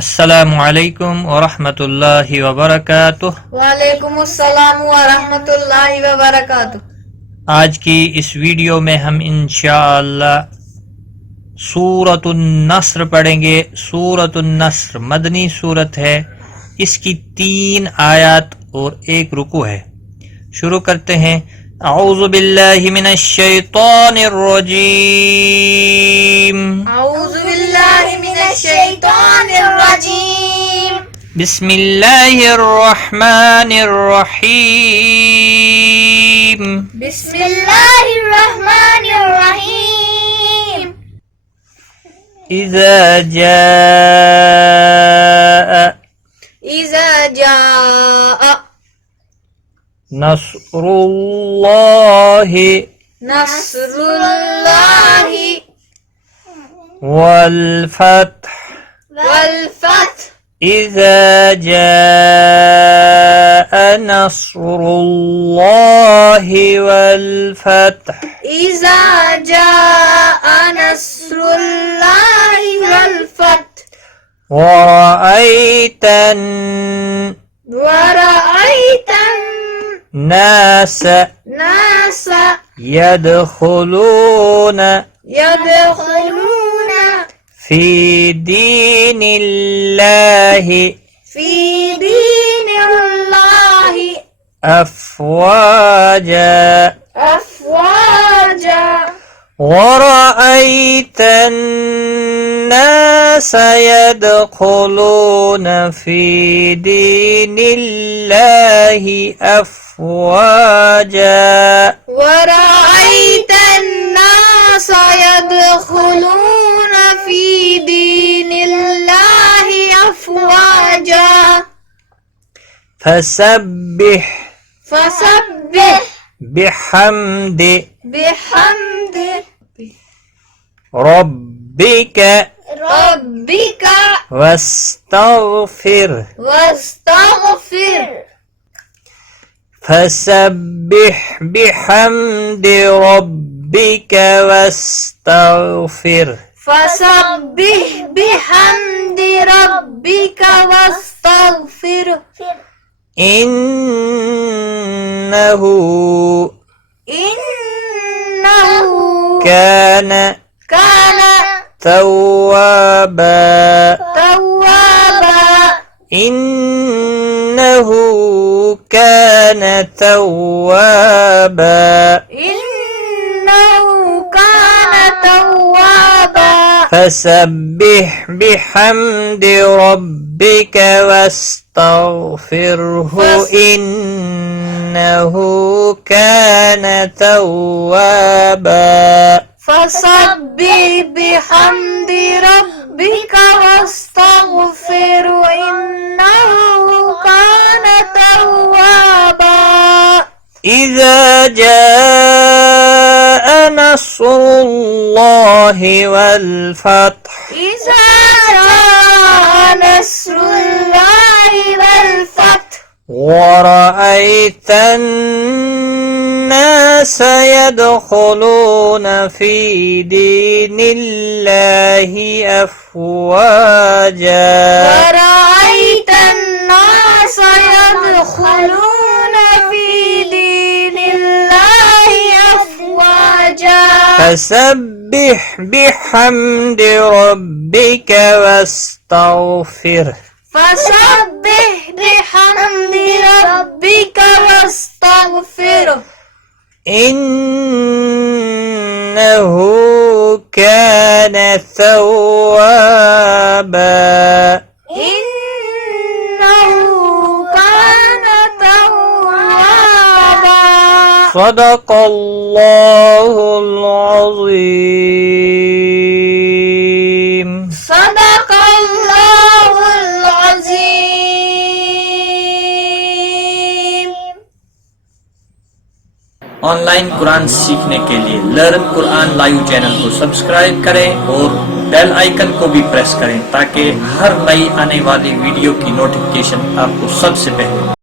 अस्सलामु अलैकुम व रहमतुल्लाहि व बरकातुह। वालेकुम अस्सलाम व रहमतुल्लाहि व बरकातुह। आज की इस वीडियो में हम इंशाअल्लाह सूरतुन नस्र पढ़ेंगे। सूरतुन नस्र मदनी सूरत है। इसकी 3 आयत और 1 रुकू है। शुरू करते हैं। औज़ु बिल्लाहि मिनश शैतानिर रजीम। औज़ु बिल्लाहि मिनश शैतानिर रजीम। बिस्मिल्लाहिर रहमानिर रहीम। बिस्मिल्लाहिर रहमानिर रहीम। इज़ा जाअ नस्रुल्लाहि नस्रुल्लाहि वल फत्ह। वल फत्ह। इज़ा जाअ नस्रुल्लाहि वल फत्ह। इज़ा जाअ नस्रुल्लाहि वल फत्ह। वरअयतन नास यदखुलून फी दीनिल्लाहि अफ़वाजा। ورأيت الناس يدخلون في دين الله أفواجا ورأيت الناس يدخلون في دين الله أفواجا فسبح بحمد ربك واستغفر. فسبح بحمد ربك واستغفر. فسبح بحمد ربك واستغفر. إنه كان توابا. إنه كان توابا. فسبح بحمد ربك واستغفره إنه كان توابا. فسبح بحمد ربك واستغفر إنه كان توابا. إذا جاء نصر الله والفتح. إذا جاء نصر الله والفتح. ورأيت الناس يدخلون في دين الله أفواجا. ورأيت الناس يدخلون في دين الله أفواجا. فسبح بحمد ربك واستغفره. فسبح بحمد ربك واستغفره إنه كان توابا. إنه كان توابا. صدق الله العظيم. صدق الله العظيم. ऑनलाइन कुरान सीखने के लिए लर्न कुरान लाइव चैनल को सब्सक्राइब करें और बेल आइकन को भी प्रेस करें ताकि हर नई आने वाली वीडियो की नोटिफिकेशन आपको सबसे पहले